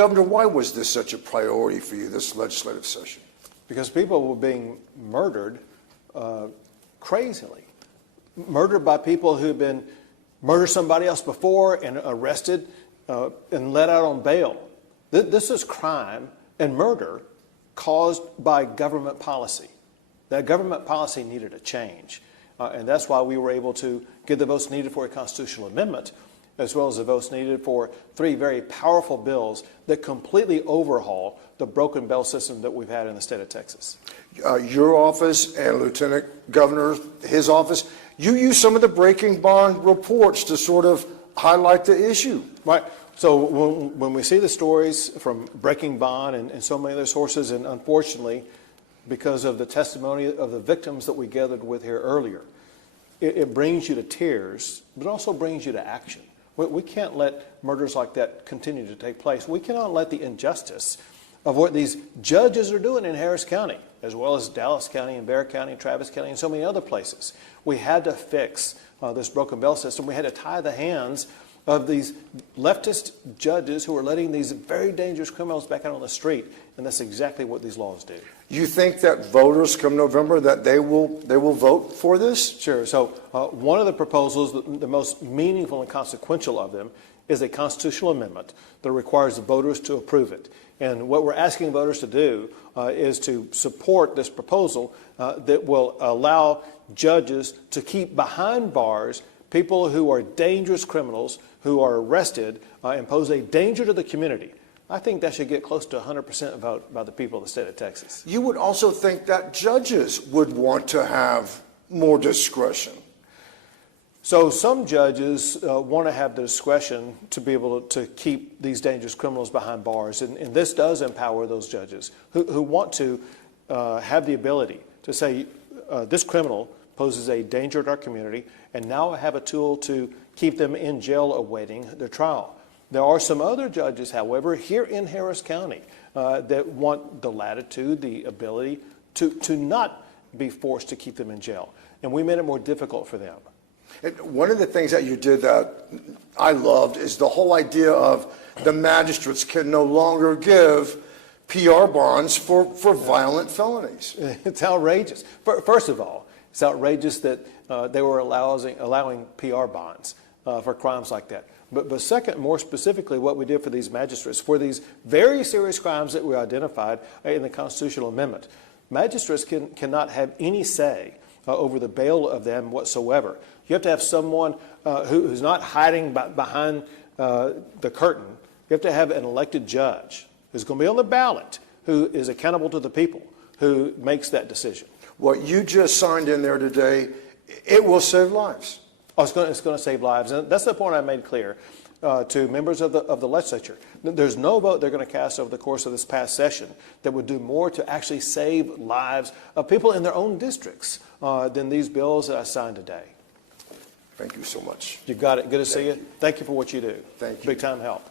Governor, why was this such a priority for you, this legislative session? Because people were being murdered crazily. Murdered by people who've been murdered somebody else before and arrested and let out on bail. This is crime and murder caused by government policy. That government policy needed a change. And that's why we were able to get the votes needed for a constitutional amendment, as well as the votes needed for 3 very powerful bills that completely overhaul the broken bail system that we've had in the state of Texas. Your office and Lieutenant Governor, his office, you use some of the breaking bond reports to sort of highlight the issue. Right. So when we see the stories from Breaking Bond and so many other sources, and unfortunately, because of the testimony of the victims that we gathered with here earlier, it brings you to tears, but it also brings you to action. We can't let murders like that continue to take place. We cannot let the injustice of what these judges are doing in Harris County, as well as Dallas County and Bexar County and Travis County and so many other places. We had to fix this broken bail system. We had to tie the hands of these leftist judges who are letting these very dangerous criminals back out on the street, and that's exactly what these laws do. You think that voters come November, that they will vote for this? Sure. So one of the proposals, the most meaningful and consequential of them, is a constitutional amendment that requires the voters to approve it. And what we're asking voters to do is to support this proposal that will allow judges to keep behind bars people who are dangerous criminals who are arrested and pose a danger to the community. I think that should get close to 100% vote by the people of the state of Texas. You would also think that judges would want to have more discretion. So some judges want to have the discretion to be able to keep these dangerous criminals behind bars, and this does empower those judges who want to have the ability to say, this criminal poses a danger to our community, and now I have a tool to keep them in jail awaiting their trial. There are some other judges, however, here in Harris County that want the latitude, the ability to not be forced to keep them in jail, and we made it more difficult for them. And one of the things that you did that I loved is the whole idea of the magistrates can no longer give PR bonds for violent felonies. It's outrageous. First of all, it's outrageous that they were allowing PR bonds for crimes like that. But second, more specifically, what we did for these magistrates, for these very serious crimes that we identified in the constitutional amendment, magistrates cannot have any say over the bail of them whatsoever. You have to have someone who's not hiding behind the curtain. You have to have an elected judge who's going to be on the ballot, who is accountable to the people, who makes that decision. What you just signed in there today, it will save lives. Oh, it's going to save lives. And that's the point I made clear to members of the legislature. There's no vote they're going to cast over the course of this past session that would do more to actually save lives of people in their own districts than these bills that I signed today. Thank you so much. You got it. Good to see you. Thank you for what you do. Thank you. Big time help.